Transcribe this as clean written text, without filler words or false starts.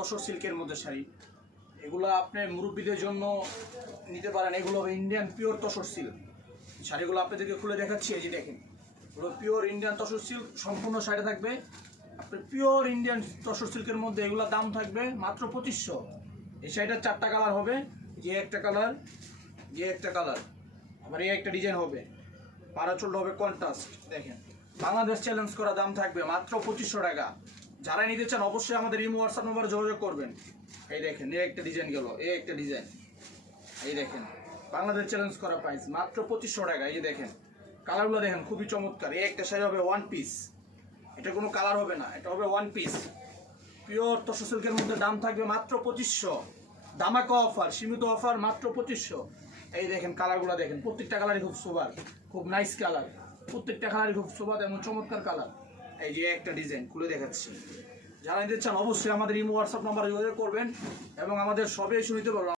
তসর সিল্কের মধ্যে শাড়ি, এগুলো আপনি মুরব্বীদের জন্য নিতে পারেন। এগুলো ইন্ডিয়ান পিওর তসর সিল্ক শাড়িগুলো আপনাদেরকে খুলে দেখাচ্ছি। এই যে দেখেন, এগুলো পিওর ইন্ডিয়ান তসর সিল্ক, সম্পূর্ণ শাড়ি থাকবে আপনার পিওর ইন্ডিয়ান তসর সিল্কের মধ্যে। এগুলো দাম থাকবে মাত্র 2500। এই শাড়িটার 4টা কালার হবে, যে একটা কালার, যে একটা কালার, আবার এই একটা ডিজাইন হবে, পারাচুলটা হবে কন্ট্রাস্ট। দেখেন, বাংলাদেশ চ্যালেঞ্জ করা দাম থাকবে মাত্র 2500 টাকা। যারা নিতে চান অবশ্যই আমাদের ইমো হোয়াটসঅ্যাপ নম্বরে যোগাযোগ করবেন। এই দেখেন, এই একটা ডিজাইন গেল, এই একটা ডিজাইন, এই দেখেন বাংলাদেশ চ্যালেঞ্জ করা প্রাইস মাত্র 2500 টাকা। এই যে দেখেন কালারগুলো দেখেন, খুবই চমৎকার। এই একটা শাড়ি হবে ওয়ান পিস, এটা কোনো কালার হবে না, এটা হবে ওয়ান পিস পিওর তসর সিল্কের মধ্যে। দাম থাকবে মাত্র 2500, ধামাকা অফার, সীমিত অফার, মাত্র 2500। এই দেখেন কালারগুলো দেখেন, প্রত্যেকটা কালারই খুব সোবার, খুব নাইস কালার, প্রত্যেকটা কালারই খুব সোবার এবং চমৎকার কালার। এই যে একটা ডিজাইন খুলে দেখাচ্ছি। যারা নিতে চান অবশ্যই আমাদের ইমো হোয়াটসঅ্যাপ নাম্বারে যোগাযোগ করবেন এবং আমাদের সবে এসে নিতে পারবেন।